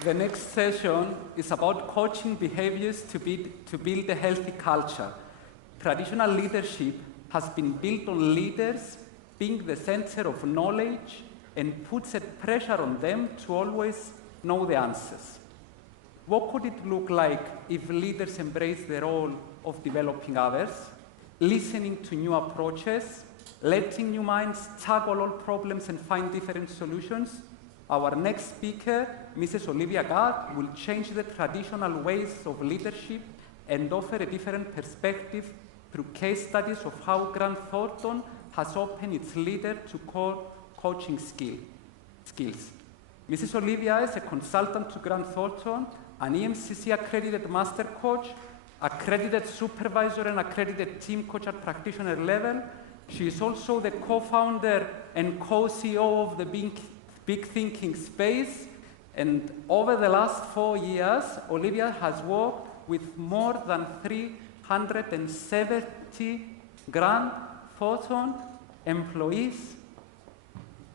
The next session is about coaching behaviors to build a healthy culture. Traditional leadership has been built on leaders being the center of knowledge and puts a pressure on them to always know the answers. What could it look like if leaders embrace the role of developing others, listening to new approaches, letting new minds tackle all problems and find different solutions? Our next speaker, Mrs. Olivia Gadd, will change the traditional ways of leadership and offer a different perspective through case studies of how Grant Thornton has opened its leader to core coaching skills. Mrs. Olivia is a consultant to Grant Thornton, an EMCC accredited master coach, accredited supervisor and accredited team coach at practitioner level. She is also the co-founder and co-CEO of the Big Thinking Space. And over the last 4 years, Olivia has worked with more than 370 Grant Thornton employees.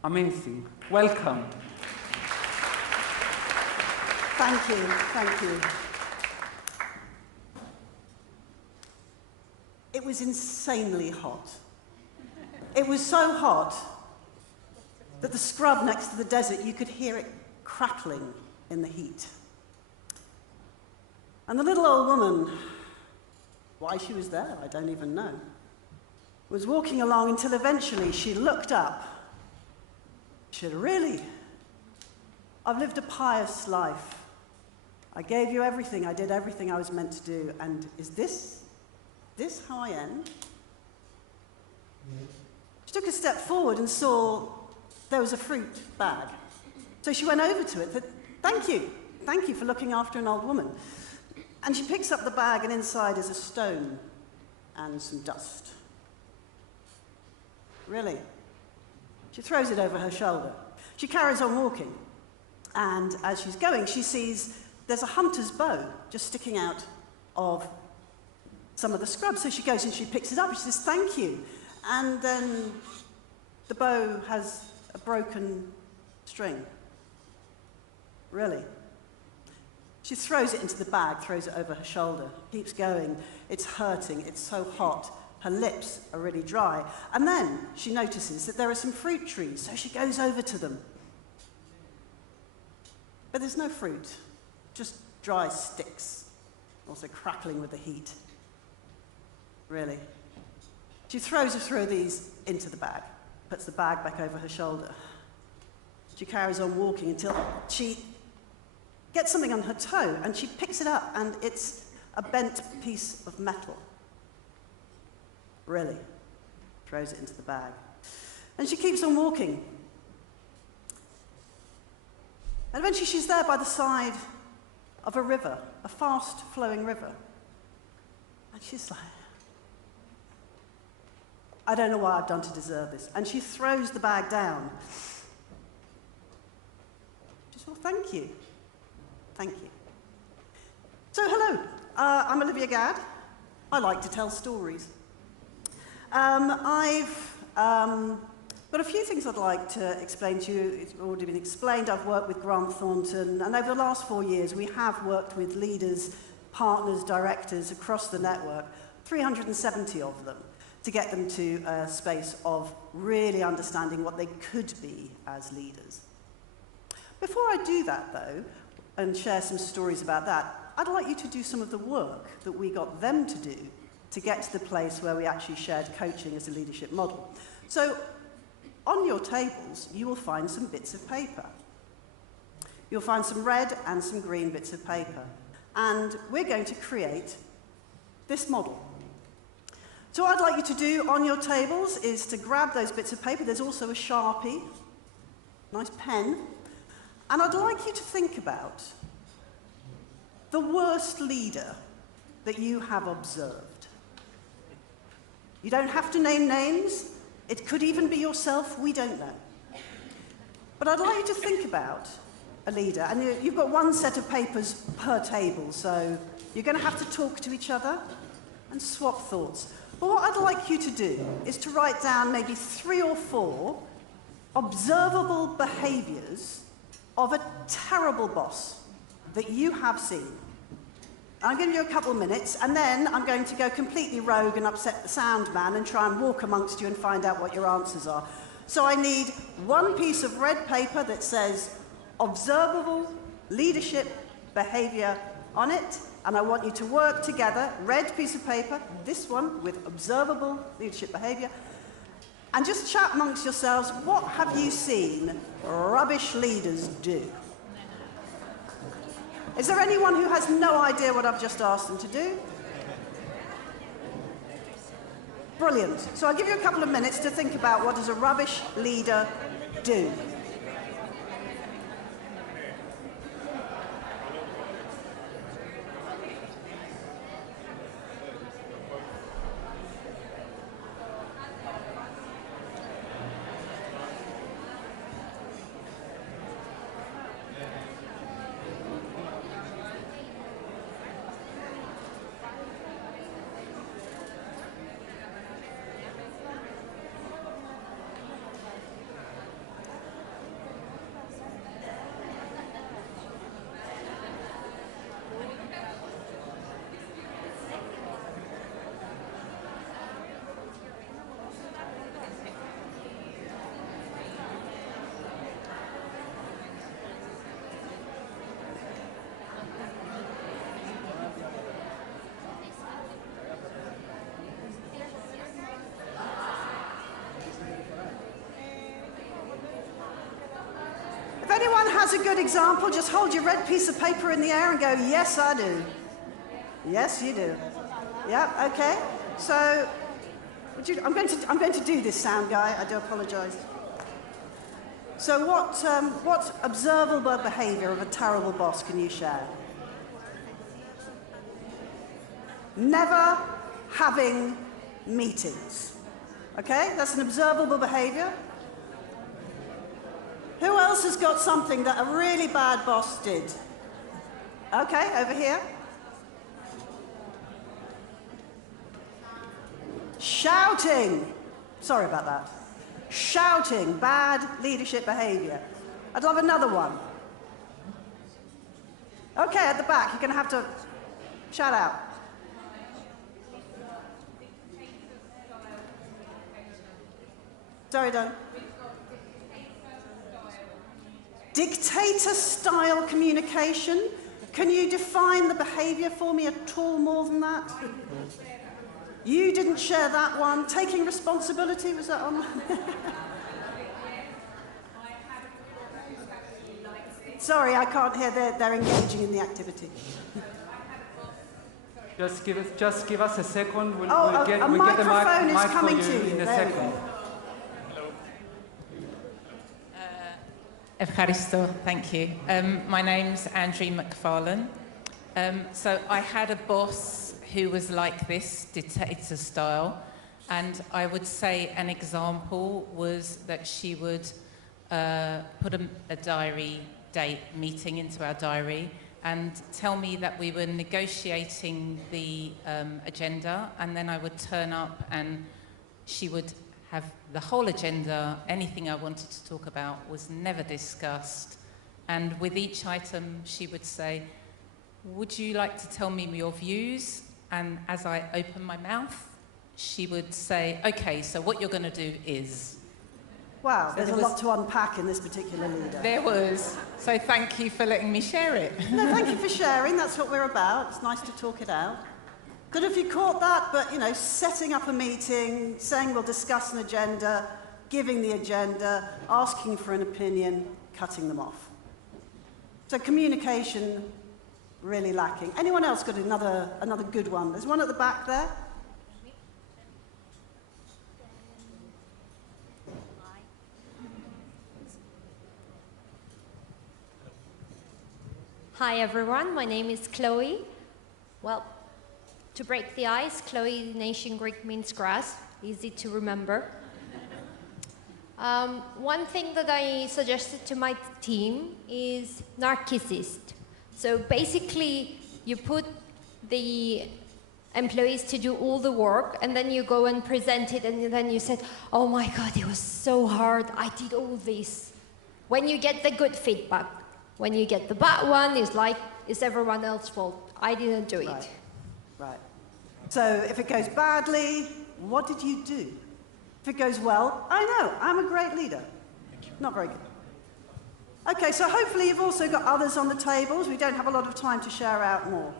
Amazing. Welcome. Thank you, thank you. It was insanely hot. It was so hot that the scrub next to the desert, you could hear it crackling in the heat. And the little old woman, why she was there, I don't even know, was walking along until eventually she looked up. She said, "Really? I've lived a pious life. I gave you everything, I did everything I was meant to do, and is this how I end?" She took a step forward and saw there was a fruit bag. So she went over to it and said, thank you for looking after an old woman. And she picks up the bag, and inside is a stone and some dust. Really? She throws it over her shoulder. She carries on walking, and as she's going, she sees there's a hunter's bow just sticking out of some of the scrub. So she goes and she picks it up, and she says, thank you. And then the bow has a broken string. Really? She throws it into the bag, throws it over her shoulder, keeps going. It's hurting, it's so hot. Her lips are really dry. And then she notices that there are some fruit trees, so she goes over to them. But there's no fruit, just dry sticks, also crackling with the heat. Really? She throws a few of these into the bag, puts the bag back over her shoulder. She carries on walking until she gets something on her toe, and she picks it up, and it's a bent piece of metal. Really? Throws it into the bag. And she keeps on walking. And eventually she's there by the side of a river, a fast-flowing river. And she's like, I don't know what I've done to deserve this. And she throws the bag down. She says, well, thank you. Thank you. So, hello. I'm Olivia Gadd. I like to tell stories. I've got a few things I'd like to explain to you. It's already been explained. I've worked with Grant Thornton, and over the last 4 years, we have worked with leaders, partners, directors across the network, 370 of them, to get them to a space of really understanding what they could be as leaders. Before I do that, though, and share some stories about that, I'd like you to do some of the work that we got them to do to get to the place where we actually shared coaching as a leadership model. So, on your tables, you will find some bits of paper. You'll find some red and some green bits of paper. And we're going to create this model. So what I'd like you to do on your tables is to grab those bits of paper. There's also a Sharpie, nice pen. And I'd like you to think about the worst leader that you have observed. You don't have to name names. It could even be yourself. We don't know. But I'd like you to think about a leader. And you've got one set of papers per table, so you're going to have to talk to each other and swap thoughts. But what I'd like you to do is to write down maybe 3 or 4 observable behaviours of a terrible boss. that you have seen. I'm going to give you a couple of minutes, and then I'm going to go completely rogue and upset the sound man and try and walk amongst you and find out what your answers are. So I need one piece of red paper that says observable leadership behaviour on it, and I want you to work together, red piece of paper, this one with observable leadership behaviour, and just chat amongst yourselves, what have you seen rubbish leaders do? Is there anyone who has no idea what I've just asked them to do? Brilliant. So I'll give you a couple of minutes to think about what does a rubbish leader do. If anyone has a good example, just hold your red piece of paper in the air and go, yes, I do. Yes, you do. Yeah, okay. So, I'm going to do this, sound guy. I do apologise. So what observable behaviour of a terrible boss can you share? Never having meetings. Okay, that's an observable behaviour. Who else has got something that a really bad boss did? Okay, over here. Shouting. Sorry about that. Shouting, bad leadership behaviour. I'd love another one. Okay, at the back, you're going to have to shout out. Sorry, Don. Dictator-style communication. Can you define the behaviour for me at all more than that? You didn't share that one. Taking responsibility, was that on? Sorry, I can't hear. They're engaging in the activity. Just give us a second. We'll get the microphone is mic coming for you to you. in a There second. Evcharisto, thank you. My name's Andrew McFarlane. So I had a boss who was like this, dictator style, and I would say an example was that she would put a diary date meeting into our diary and tell me that we were negotiating the agenda, and then I would turn up and she would have the whole agenda. Anything I wanted to talk about was never discussed. And with each item, she would say, would you like to tell me your views? And as I opened my mouth, she would say, okay, so what you're going to do is. Wow, So there's a lot to unpack in this particular leader. There was. So thank you for letting me share it. No, thank you for sharing. That's what we're about. It's nice to talk it out. Good if you caught that, but, you know, setting up a meeting, saying we'll discuss an agenda, giving the agenda, asking for an opinion, cutting them off. So communication, really lacking. Anyone else got another good one? There's one at the back there. Hi everyone, my name is Chloe. Well, to break the ice, Chloe in ancient Greek means grass, easy to remember. One thing that I suggested to my team is narcissist. So basically, you put the employees to do all the work, and then you go and present it, and then you said, oh my God, it was so hard, I did all this. When you get the good feedback. When you get the bad one, it's like, it's everyone else's fault. I didn't do it. Right. Right. So if it goes badly, what did you do? If it goes well, I know, I'm a great leader. Not very good. Okay, so hopefully you've also got others on the tables. We don't have a lot of time to share out more.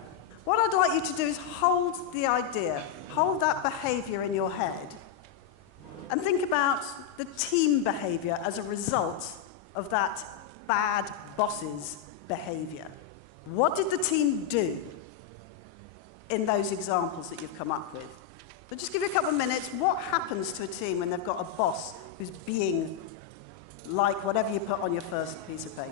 What I'd like you to do is hold the idea, hold that behaviour in your head, and think about the team behaviour as a result of that bad boss's behaviour. What did the team do in those examples that you've come up with? So just give you a couple of minutes. What happens to a team when they've got a boss who's being like whatever you put on your first piece of paper?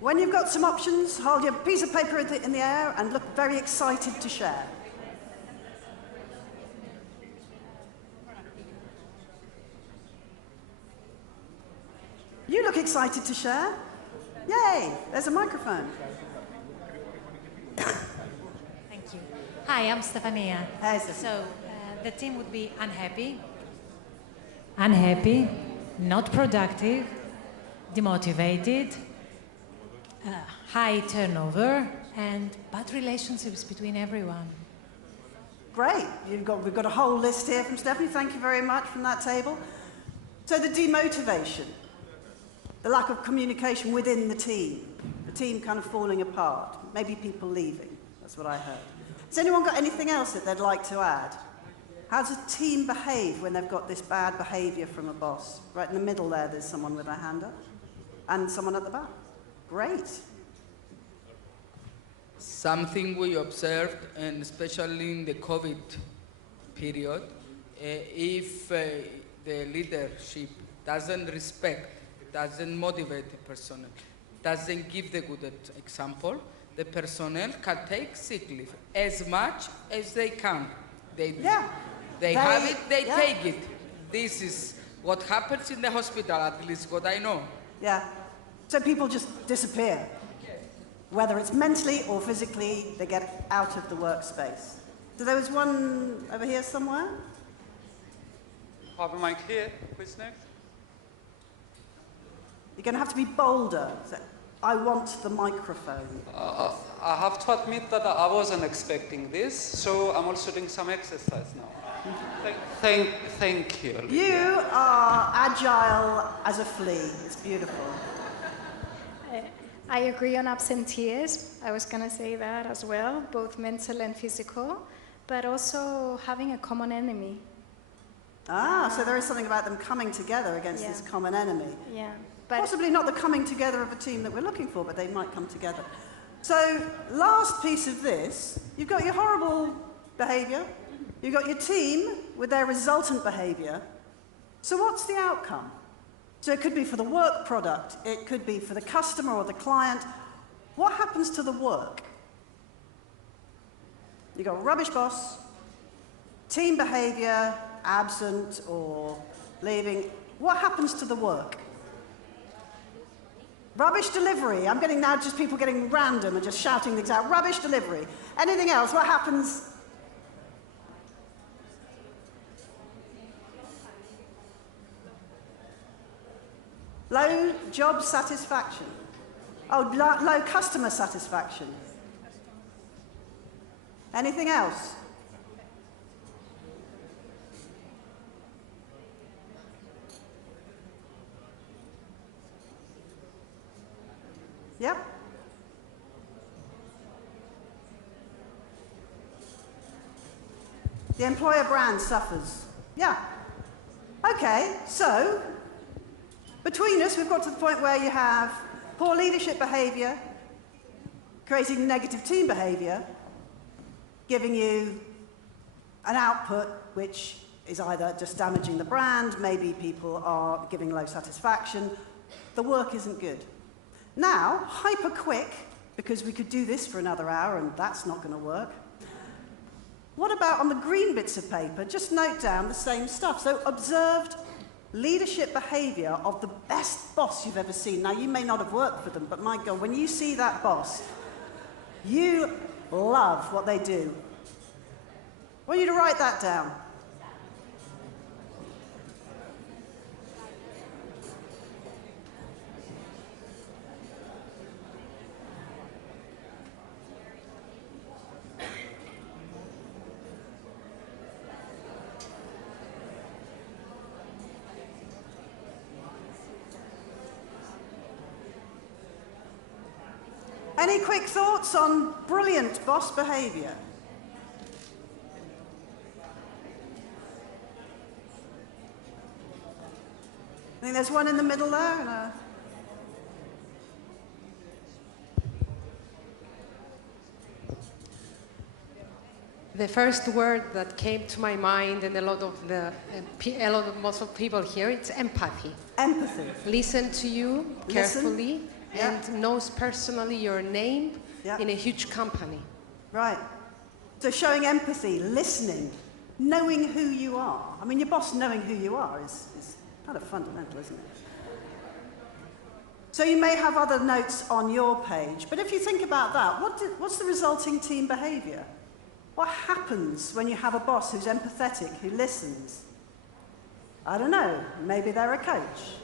When you've got some options, hold your piece of paper in the air and look very excited to share. You look excited to share. Yay, there's a microphone. Thank you. Hi, I'm Stefania. Hi, Stefania. So, the team would be unhappy, not productive, demotivated, high turnover, and bad relationships between everyone. Great. We've got a whole list here from Stephanie. Thank you very much from that table. So the demotivation, the lack of communication within the team kind of falling apart, maybe people leaving. That's what I heard. Has anyone got anything else that they'd like to add? How does a team behave when they've got this bad behaviour from a boss? Right in the middle there's someone with their hand up, and someone at the back. Great. Something we observed, and especially in the COVID period, if the leadership doesn't respect, doesn't motivate the personnel, doesn't give the good example, the personnel can take sick leave as much as they can. They have it, they take it. This is what happens in the hospital, at least what I know. Yeah. So people just disappear. Whether it's mentally or physically, they get out of the workspace. So there was one over here somewhere. Have a mic here. Who's next? You're going to have to be bolder. So, I want the microphone. I have to admit that I wasn't expecting this, so I'm also doing some exercise now. Thank you. Olivia. You are agile as a flea. It's beautiful. I agree on absenteeism. I was going to say that as well, both mental and physical, but also having a common enemy. So there is something about them coming together against this common enemy. Yeah. But Possibly not the coming together of a team that we're looking for, but they might come together. So, last piece of this, you've got your horrible behaviour, you've got your team with their resultant behaviour. So what's the outcome? So it could be for the work product, it could be for the customer or the client. What happens to the work? You've got a rubbish boss, team behaviour, absent or leaving. What happens to the work? Rubbish delivery. I'm getting now just people getting random and just shouting things out. Rubbish delivery. Anything else? What happens? Low job satisfaction. Oh, low customer satisfaction. Anything else? Yep. The employer brand suffers. Yeah. Okay, so between us, we've got to the point where you have poor leadership behaviour, creating negative team behaviour, giving you an output which is either just damaging the brand, maybe people are giving low satisfaction, the work isn't good. Now, hyper quick, because we could do this for another hour and that's not going to work, What about on the green bits of paper? Just note down the same stuff. So observed leadership behaviour of the best boss you've ever seen. Now, you may not have worked for them, but my God, when you see that boss, you love what they do. I want you to write that down. Any quick thoughts on brilliant boss behaviour? I think there's one in the middle there. And The first word that came to my mind, and most of people here, it's empathy. empathy. Listen to you carefully Yeah. and knows personally your name Yeah. in a huge company. Right. So showing empathy, listening, knowing who you are. I mean, your boss knowing who you are is kind of fundamental, isn't it? So you may have other notes on your page, but if you think about that, what's the resulting team behaviour? What happens when you have a boss who's empathetic, who listens? I don't know, maybe they're a coach.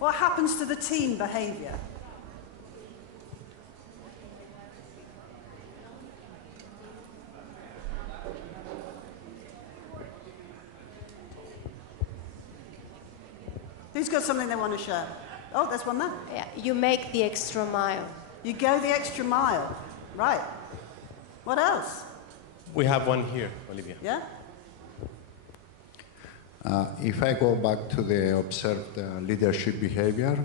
What happens to the team behaviour? Who's got something they want to share? Oh, there's one there. Yeah, you make the extra mile. You go the extra mile. Right. What else? We have one here, Olivia. Yeah? If I go back to the observed leadership behavior,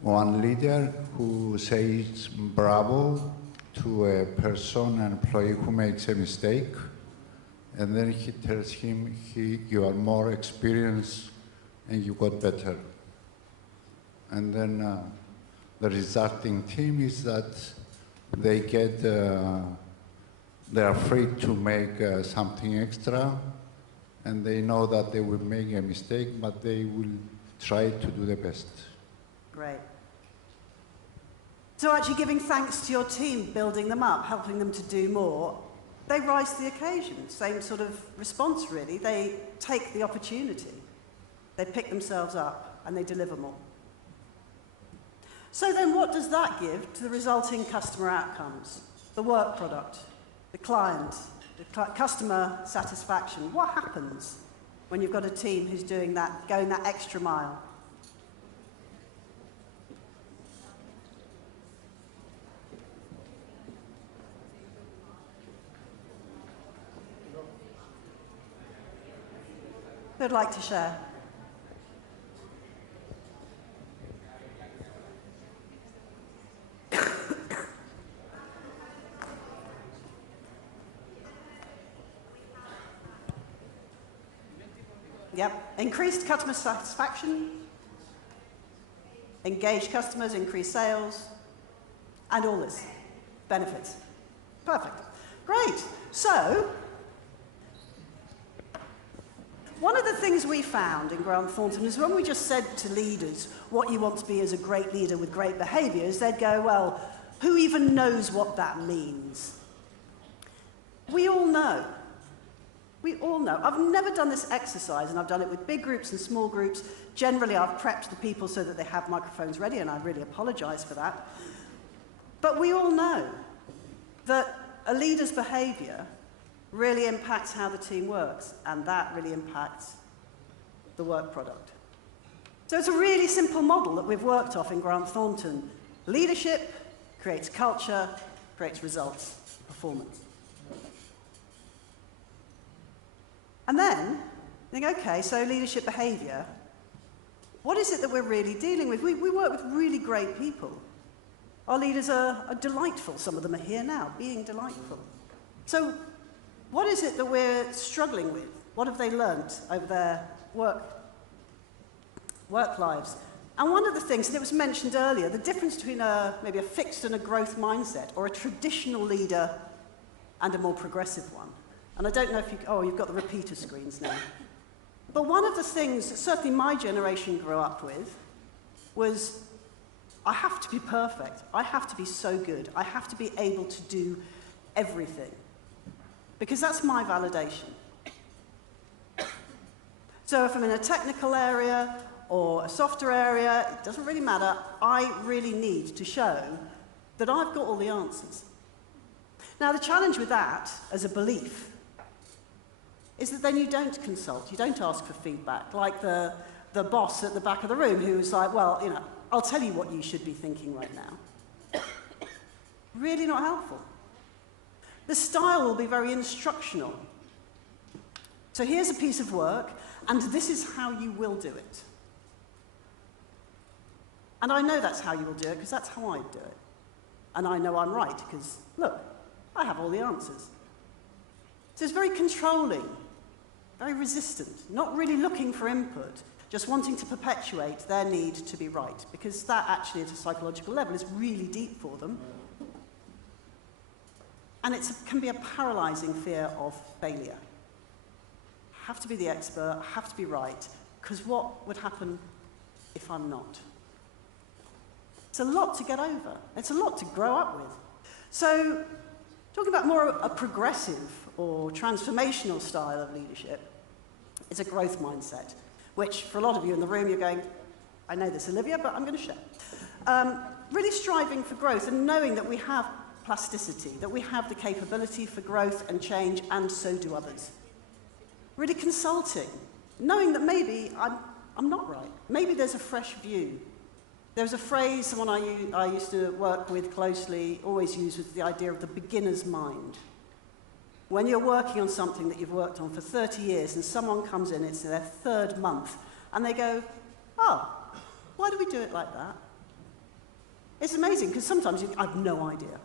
one leader who says bravo to a person, an employee who makes a mistake, and then he tells him you are more experienced and you got better. And then the resulting team is that they get, they're afraid to make something extra, and they know that they will make a mistake, but they will try to do the best. Great. So actually giving thanks to your team, building them up, helping them to do more, they rise to the occasion. Same sort of response, really. They take the opportunity. They pick themselves up and they deliver more. So then what does that give to the resulting customer outcomes? The work product, the client, the customer satisfaction. What happens when you've got a team who's doing that, going that extra mile? Who'd like to share? Yep. Increased customer satisfaction, engaged customers, increased sales, and all this. Benefits. Perfect. Great. So, one of the things we found in Grant Thornton is when we just said to leaders what you want to be as a great leader with great behaviours, they'd go, well, who even knows what that means? We all know. We all know. I've never done this exercise, and I've done it with big groups and small groups. Generally, I've prepped the people so that they have microphones ready, and I really apologise for that. But we all know that a leader's behaviour really impacts how the team works, and that really impacts the work product. So it's a really simple model that we've worked off in Grant Thornton. Leadership creates culture, creates results, performance. And then, you think, okay, so leadership behaviour, what is it that we're really dealing with? We work with really great people. Our leaders are delightful. Some of them are here now, being delightful. So what is it that we're struggling with? What have they learnt over their work lives? And one of the things, and it was mentioned earlier, the difference between maybe a fixed and a growth mindset, or a traditional leader and a more progressive one. And I don't know if you've got the repeater screens now. But one of the things that certainly my generation grew up with was, I have to be perfect. I have to be so good. I have to be able to do everything. Because that's my validation. So if I'm in a technical area or a softer area, it doesn't really matter. I really need to show that I've got all the answers. Now, the challenge with that, as a belief, is that then you don't consult, you don't ask for feedback, like the boss at the back of the room who was like, well, I'll tell you what you should be thinking right now. Really not helpful. The style will be very instructional. So here's a piece of work, and this is how you will do it. And I know that's how you will do it, because that's how I do it. And I know I'm right, because, look, I have all the answers. So it's very controlling, very resistant, not really looking for input, just wanting to perpetuate their need to be right, because that actually, at a psychological level, is really deep for them. And it can be a paralyzing fear of failure. I have to be the expert, I have to be right, because what would happen if I'm not? It's a lot to get over. It's a lot to grow up with. So, talking about more a progressive or transformational style of leadership is a growth mindset, which for a lot of you in the room, you're going, I know this, Olivia, but I'm going to share. Really striving for growth and knowing that we have plasticity, that we have the capability for growth and change, and so do others. Really consulting, knowing that maybe I'm not right. Maybe there's a fresh view. There was a phrase someone I used to work with closely always used, with the idea of the beginner's mind. When you're working on something that you've worked on for 30 years and someone comes in, it's their 3rd month, and they go, oh, why do we do it like that? It's amazing, because sometimes I have no idea.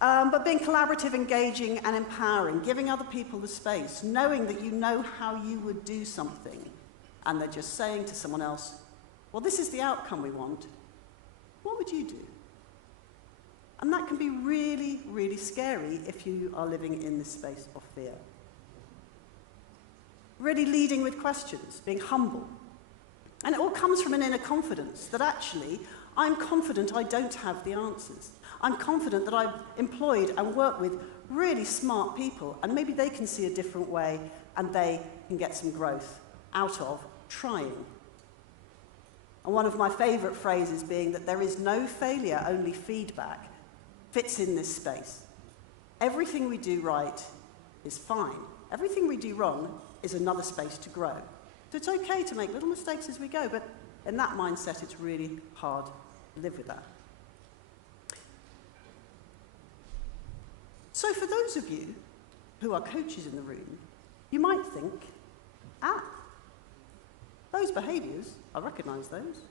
But being collaborative, engaging, and empowering, giving other people the space, knowing that you know how you would do something, and they're just saying to someone else, well, this is the outcome we want. What would you do? And that can be really, really scary if you are living in this space of fear. Really leading with questions, being humble. And it all comes from an inner confidence that actually, I'm confident I don't have the answers. I'm confident that I've employed and worked with really smart people, and maybe they can see a different way and they can get some growth out of trying. And one of my favourite phrases being that there is no failure, only feedback, fits in this space. Everything we do right is fine. Everything we do wrong is another space to grow. So it's okay to make little mistakes as we go, but in that mindset, it's really hard to live with that. So for those of you who are coaches in the room, you might think, those behaviours, I recognise those.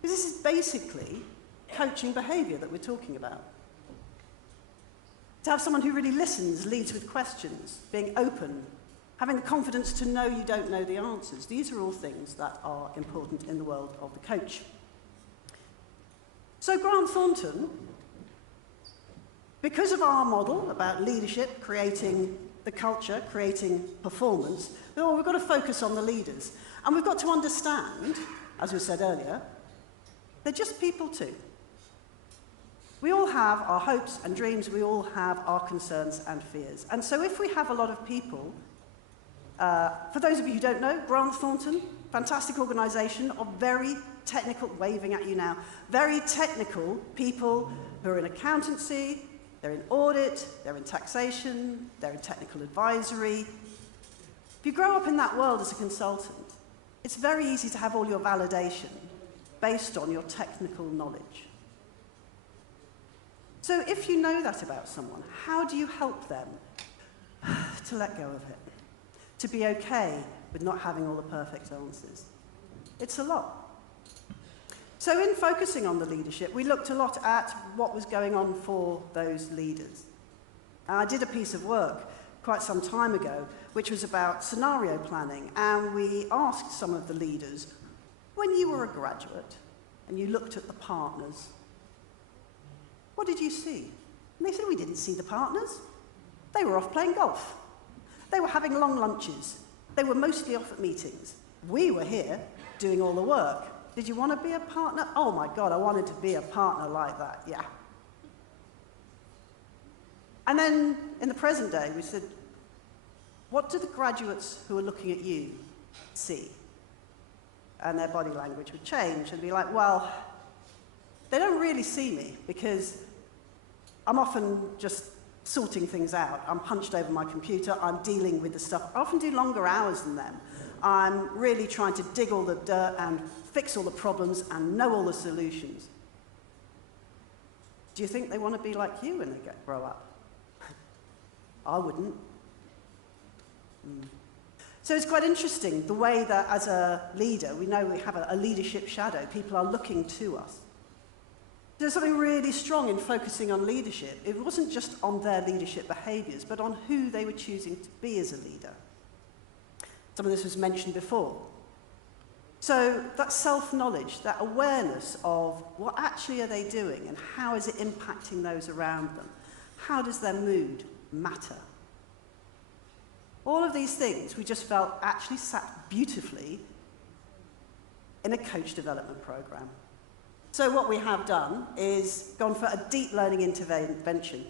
Because this is basically coaching behaviour that we're talking about. To have someone who really listens, leads with questions, being open, having the confidence to know you don't know the answers. These are all things that are important in the world of the coach. So Grant Thornton, because of our model about leadership, creating the culture, creating performance, we've got to focus on the leaders. And we've got to understand, as we said earlier, they're just people too. We all have our hopes and dreams, we all have our concerns and fears. And so if we have a lot of people, for those of you who don't know, Grant Thornton, fantastic organisation of very technical, waving at you now, very technical people who are in accountancy, they're in audit, they're in taxation, they're in technical advisory. If you grow up in that world as a consultant, it's very easy to have all your validation based on your technical knowledge. So if you know that about someone, how do you help them to let go of it? To be okay with not having all the perfect answers? It's a lot. So in focusing on the leadership, we looked a lot at what was going on for those leaders. And I did a piece of work quite some time ago, which was about scenario planning. And we asked some of the leaders, when you were a graduate and you looked at the partners, what did you see? And they said, we didn't see the partners. They were off playing golf. They were having long lunches. They were mostly off at meetings. We were here doing all the work. Did you want to be a partner? Oh my God, I wanted to be a partner like that, yeah. And then in the present day, we said, what do the graduates who are looking at you see? And their body language would change and be like, well, they don't really see me because I'm often just sorting things out. I'm hunched over my computer, I'm dealing with the stuff. I often do longer hours than them. I'm really trying to dig all the dirt and fix all the problems and know all the solutions. Do you think they want to be like you when they grow up? I wouldn't. So it's quite interesting, the way that as a leader, we know we have a leadership shadow. People are looking to us. There's something really strong in focusing on leadership. It wasn't just on their leadership behaviours, but on who they were choosing to be as a leader. Some of this was mentioned before. So that self-knowledge, that awareness of what actually are they doing and how is it impacting those around them? How does their mood matter? All of these things we just felt actually sat beautifully in a coach development program. So what we have done is gone for a deep learning intervention.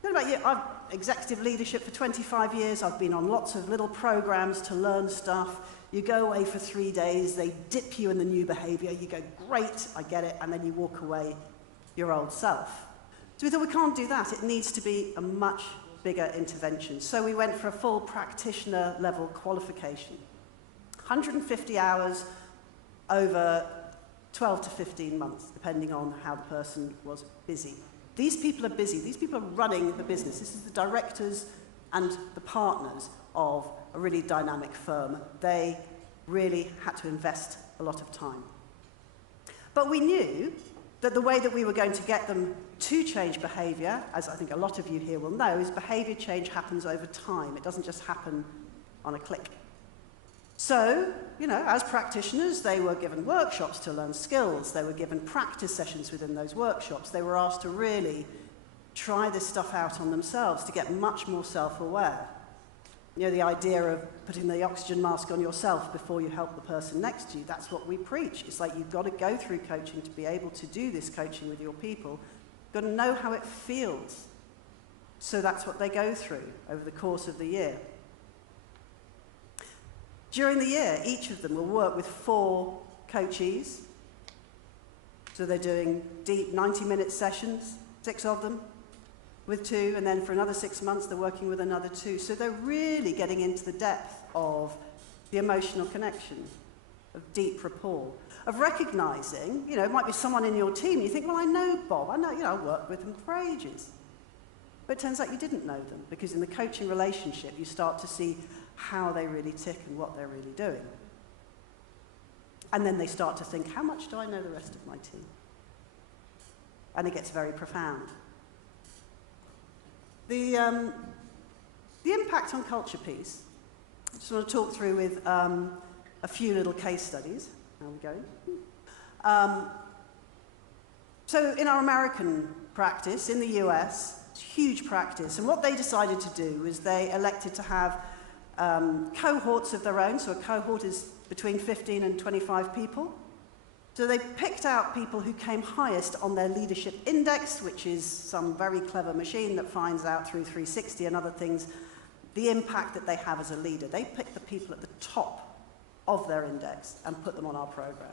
What about you? I've executive leadership for 25 years. I've been on lots of little programs to learn stuff. You go away for 3 days, they dip you in the new behavior, you go, great, I get it, and then you walk away your old self. So we thought we can't do that. It needs to be a much bigger intervention. So we went for a full practitioner level qualification. 150 hours over 12 to 15 months, depending on how the person was busy. These people are busy. These people are running the business. This is the directors and the partners of a really dynamic firm. They really had to invest a lot of time. But we knew that the way that we were going to get them to change behaviour, as I think a lot of you here will know, is behaviour change happens over time. It doesn't just happen on a click. So, as practitioners, they were given workshops to learn skills. They were given practice sessions within those workshops. They were asked to really try this stuff out on themselves to get much more self-aware. The idea of putting the oxygen mask on yourself before you help the person next to you, that's what we preach. It's like you've got to go through coaching to be able to do this coaching with your people. You've got to know how it feels. So that's what they go through over the course of the year. During the year, each of them will work with 4 coachees. So they're doing deep 90-minute sessions, 6 of them, with 2, and then for another 6 months they're working with another 2. So they're really getting into the depth of the emotional connection, of deep rapport, of recognising, it might be someone in your team, you think, well, I know Bob, I worked with him for ages. But it turns out you didn't know them, because in the coaching relationship you start to see how they really tick and what they're really doing. And then they start to think, how much do I know the rest of my team? And it gets very profound. The impact on culture piece, I just want to talk through with a few little case studies. How are we going? So in our American practice, in the US, it's huge practice. And what they decided to do was they elected to have cohorts of their own. So a cohort is between 15 and 25 people. So they picked out people who came highest on their leadership index, which is some very clever machine that finds out through 360 and other things the impact that they have as a leader. They picked the people at the top of their index and put them on our program.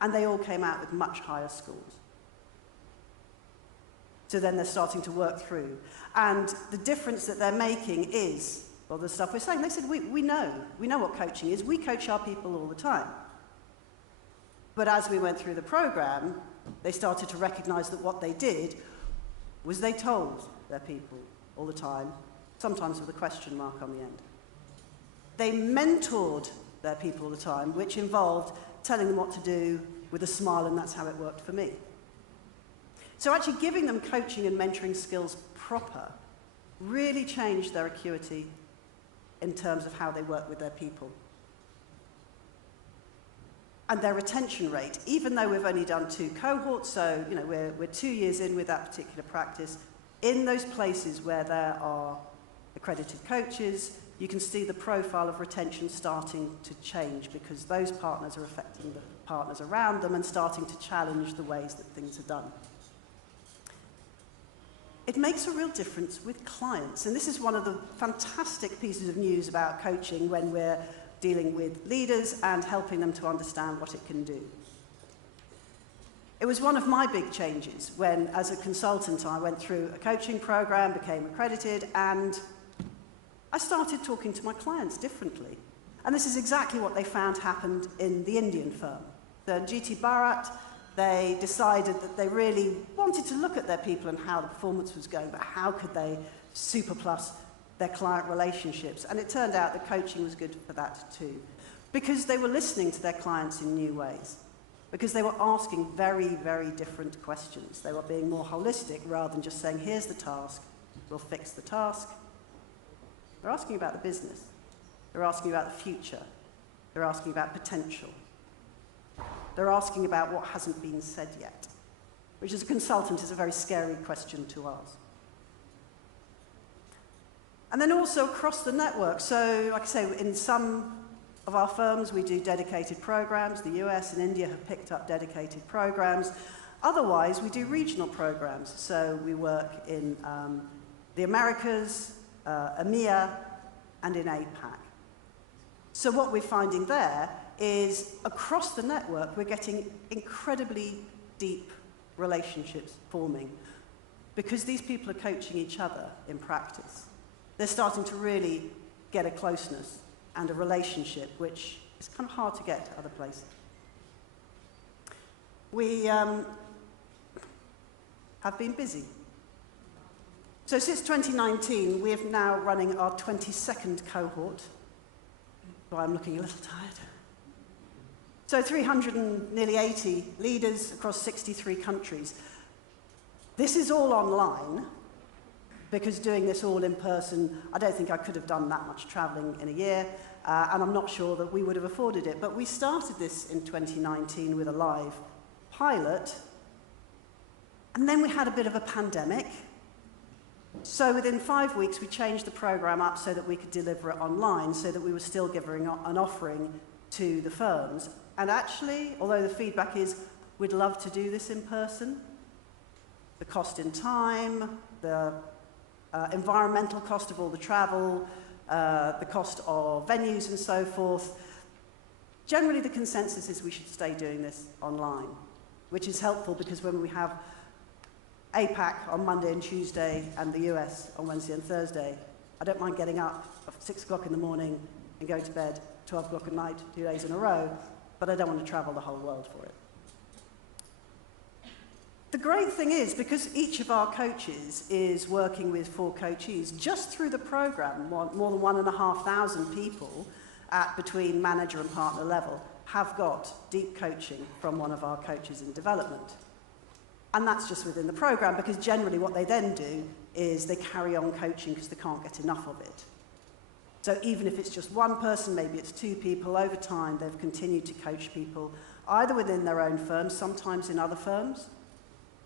And they all came out with much higher scores. So then they're starting to work through. And the difference that they're making is, well, the stuff we're saying, they said, we know what coaching is. We coach our people all the time. But as we went through the program, they started to recognize that what they did was they told their people all the time, sometimes with a question mark on the end. They mentored their people all the time, which involved telling them what to do with a smile, and that's how it worked for me. So actually giving them coaching and mentoring skills proper really changed their acuity in terms of how they work with their people. and their retention rate, even though we've only done 2 cohorts, so we're 2 years in with that particular practice, in those places where there are accredited coaches, you can see the profile of retention starting to change because those partners are affecting the partners around them and starting to challenge the ways that things are done. It makes a real difference with clients, and this is one of the fantastic pieces of news about coaching when we're dealing with leaders and helping them to understand what it can do. It was one of my big changes when, as a consultant, I went through a coaching program, became accredited, and I started talking to my clients differently. And this is exactly what they found happened in the Indian firm. The GT Bharat, they decided that they really wanted to look at their people and how the performance was going, but how could they superplus their client relationships? And it turned out that coaching was good for that too, because they were listening to their clients in new ways, because they were asking very, very different questions. They were being more holistic rather than just saying, here's the task, we'll fix the task. They're asking about the business. They're asking about the future. They're asking about potential. They're asking about what hasn't been said yet, which as a consultant is a very scary question to ask. And then also across the network. So, like I say, in some of our firms, we do dedicated programs. The US and India have picked up dedicated programs. Otherwise, we do regional programs. So we work in the Americas, EMEA, and in APAC. So what we're finding there is across the network, we're getting incredibly deep relationships forming because these people are coaching each other in practice. They're starting to really get a closeness and a relationship, which is kind of hard to get at other places. We have been busy. So since 2019, we are now running our 22nd cohort. Well, I'm looking a little tired. So 380 leaders across 63 countries. This is all online, because doing this all in person, I don't think I could have done that much traveling in a year, and I'm not sure that we would have afforded it. But we started this in 2019 with a live pilot, and then we had a bit of a pandemic. So within 5 weeks, we changed the program up so that we could deliver it online, so that we were still giving an offering to the firms. And actually, although the feedback is, we'd love to do this in person, the cost in time, the environmental cost of all the travel, the cost of venues and so forth, generally the consensus is we should stay doing this online, which is helpful because when we have APAC on Monday and Tuesday and the US on Wednesday and Thursday, I don't mind getting up at 6 o'clock in the morning and going to bed 12 o'clock at night 2 days in a row, but I don't want to travel the whole world for it. The great thing is, because each of our coaches is working with 4 coachees, just through the program, more than 1,500 people at between manager and partner level have got deep coaching from one of our coaches in development. And that's just within the program, because generally what they then do is they carry on coaching because they can't get enough of it. So even if it's just one person, maybe it's 2 people, over time they've continued to coach people, either within their own firms, sometimes in other firms.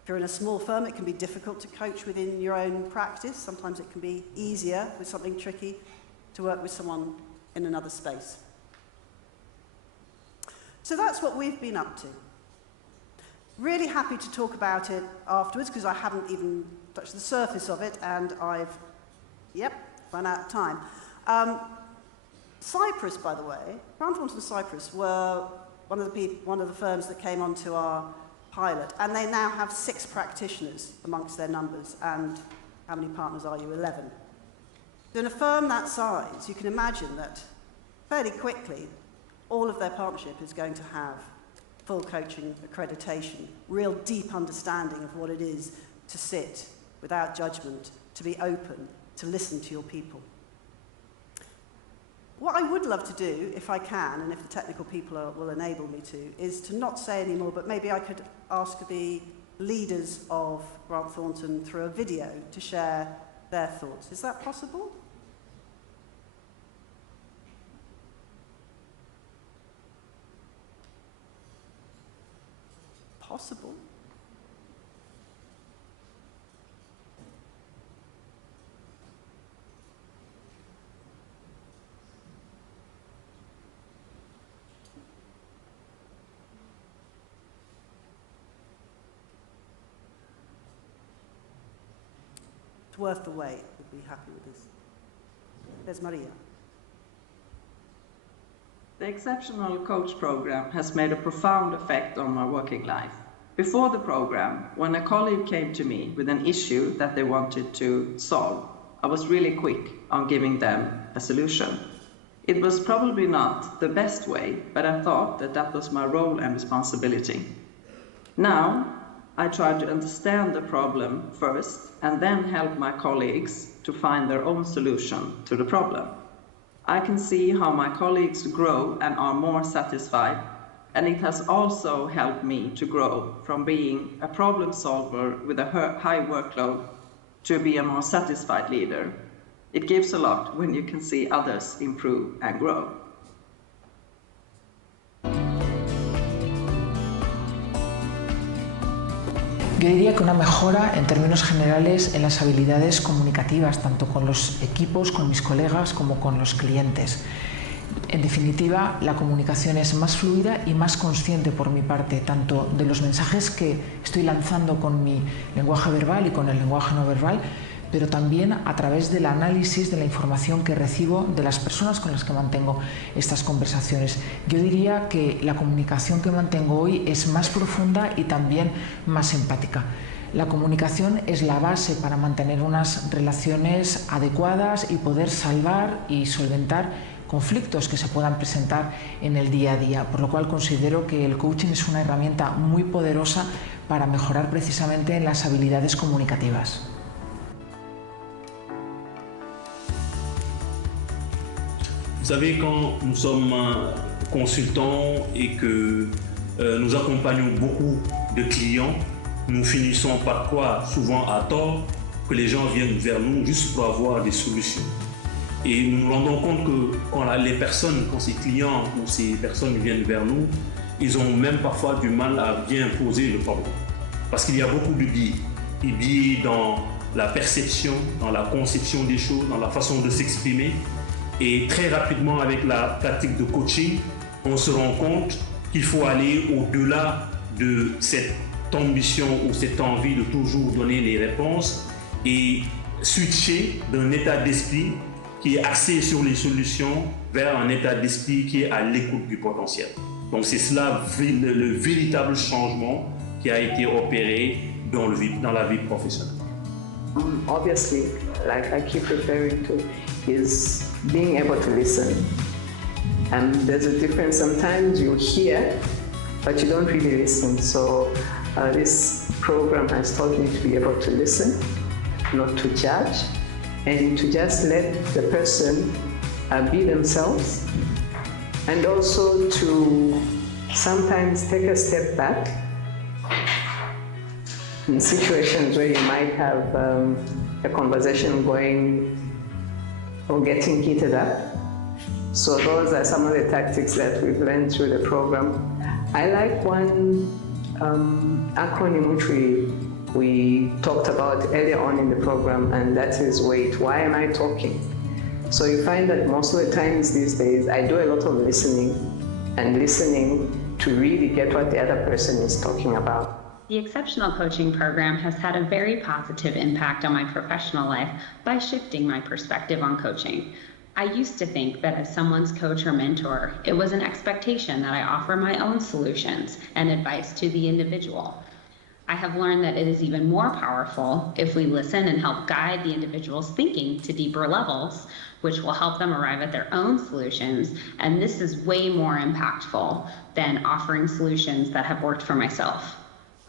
If you're in a small firm, it can be difficult to coach within your own practice. Sometimes it can be easier with something tricky to work with someone in another space. So that's what we've been up to. Really happy to talk about it afterwards, because I haven't even touched the surface of it, and I've, run out of time. Cyprus, by the way, Thornton and Cyprus were one of the firms that came onto our pilot, and they now have 6 practitioners amongst their numbers, and how many partners are you? 11. So in a firm that size, you can imagine that fairly quickly, all of their partnership is going to have full coaching accreditation, real deep understanding of what it is to sit without judgment, to be open, to listen to your people. What I would love to do, if I can, and if the technical people will enable me to, is to not say any more, but maybe I could ask the leaders of Grant Thornton through a video to share their thoughts. Is that possible? possible. It's worth the wait. We'd be happy with this. There's Maria. The Exceptional Coach Program has made a profound effect on my working life. Before the program, when a colleague came to me with an issue that they wanted to solve, I was really quick on giving them a solution. It was probably not the best way, but I thought that that was my role and responsibility. Now, I try to understand the problem first and then help my colleagues to find their own solution to the problem. I can see how my colleagues grow and are more satisfied, and it has also helped me to grow from being a problem solver with a high workload to be a more satisfied leader. It gives a lot when you can see others improve and grow. Yo diría que una mejora en términos generales en las habilidades comunicativas, tanto con los equipos, con mis colegas, como con los clientes. En definitiva, la comunicación es más fluida y más consciente por mi parte, tanto de los mensajes que estoy lanzando con mi lenguaje verbal y con el lenguaje no verbal, pero también a través del análisis de la información que recibo de las personas con las que mantengo estas conversaciones. Yo diría que la comunicación que mantengo hoy es más profunda y también más empática. La comunicación es la base para mantener unas relaciones adecuadas y poder salvar y solventar conflictos que se puedan presentar en el día a día, por lo cual considero que el coaching es una herramienta muy poderosa para mejorar precisamente en las habilidades comunicativas. Vous savez, quand nous sommes consultants et que nous accompagnons beaucoup de clients, nous finissons par croire, souvent à tort, que les gens viennent vers nous juste pour avoir des solutions. Et nous nous rendons compte que quand ces clients ou ces personnes viennent vers nous, ils ont même parfois du mal à bien poser le problème. Parce qu'il y a beaucoup de biais. Des biais dans la perception, dans la conception des choses, dans la façon de s'exprimer. Et très rapidement, avec la pratique de coaching, on se rend compte qu'il faut aller au-delà de cette ambition ou cette envie de toujours donner les réponses et switcher d'un état d'esprit qui est axé sur les solutions vers un état d'esprit qui est à l'écoute du potentiel. Donc c'est cela le véritable changement qui a été opéré dans la vie professionnelle. Obviously, like I keep referring to, is being able to listen. And there's a difference. Sometimes you hear, but you don't really listen. So this program has taught me to be able to listen, not to judge, and to just let the person be themselves, and also to sometimes take a step back in situations where you might have a conversation going or getting heated up. So those are some of the tactics that we've learned through the program. I like one acronym which we talked about earlier on in the program, and that is WAIT. Why am I talking? So you find that most of the times these days I do a lot of listening to really get what the other person is talking about. The Exceptional Coaching Program has had a very positive impact on my professional life by shifting my perspective on coaching. I used to think that as someone's coach or mentor, it was an expectation that I offer my own solutions and advice to the individual. I have learned that it is even more powerful if we listen and help guide the individual's thinking to deeper levels, which will help them arrive at their own solutions. And this is way more impactful than offering solutions that have worked for myself.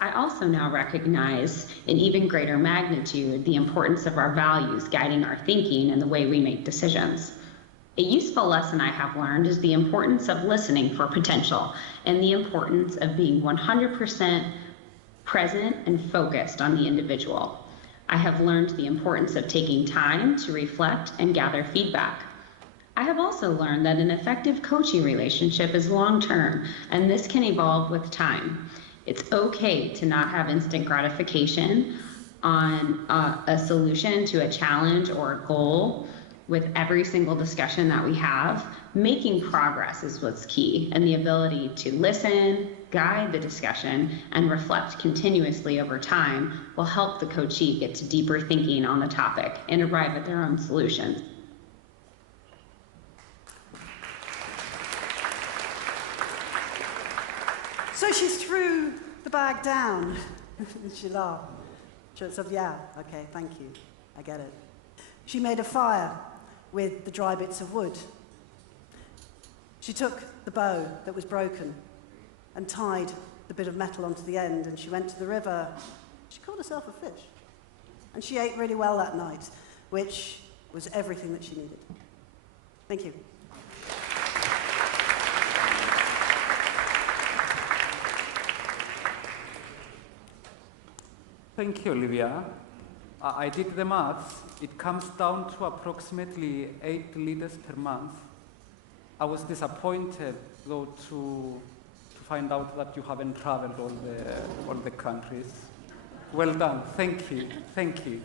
I also now recognize in even greater magnitude the importance of our values guiding our thinking and the way we make decisions. A useful lesson I have learned is the importance of listening for potential and the importance of being 100% present and focused on the individual. I have learned the importance of taking time to reflect and gather feedback. I have also learned that an effective coaching relationship is long-term, and this can evolve with time. It's okay to not have instant gratification on a solution to a challenge or a goal. With every single discussion that we have, making progress is what's key, and the ability to listen, guide the discussion, and reflect continuously over time will help the coachee get to deeper thinking on the topic and arrive at their own solutions. So she threw the bag down. She laughed. She said, yeah, okay, thank you. I get it. She made a fire with the dry bits of wood. She took the bow that was broken and tied the bit of metal onto the end, and she went to the river. She caught herself a fish. And she ate really well that night, which was everything that she needed. Thank you. Thank you, Olivia. I did the maths. It comes down to approximately 8 leaders per month. I was disappointed, though, to find out that you haven't traveled all the countries. Well done. Thank you. Thank you.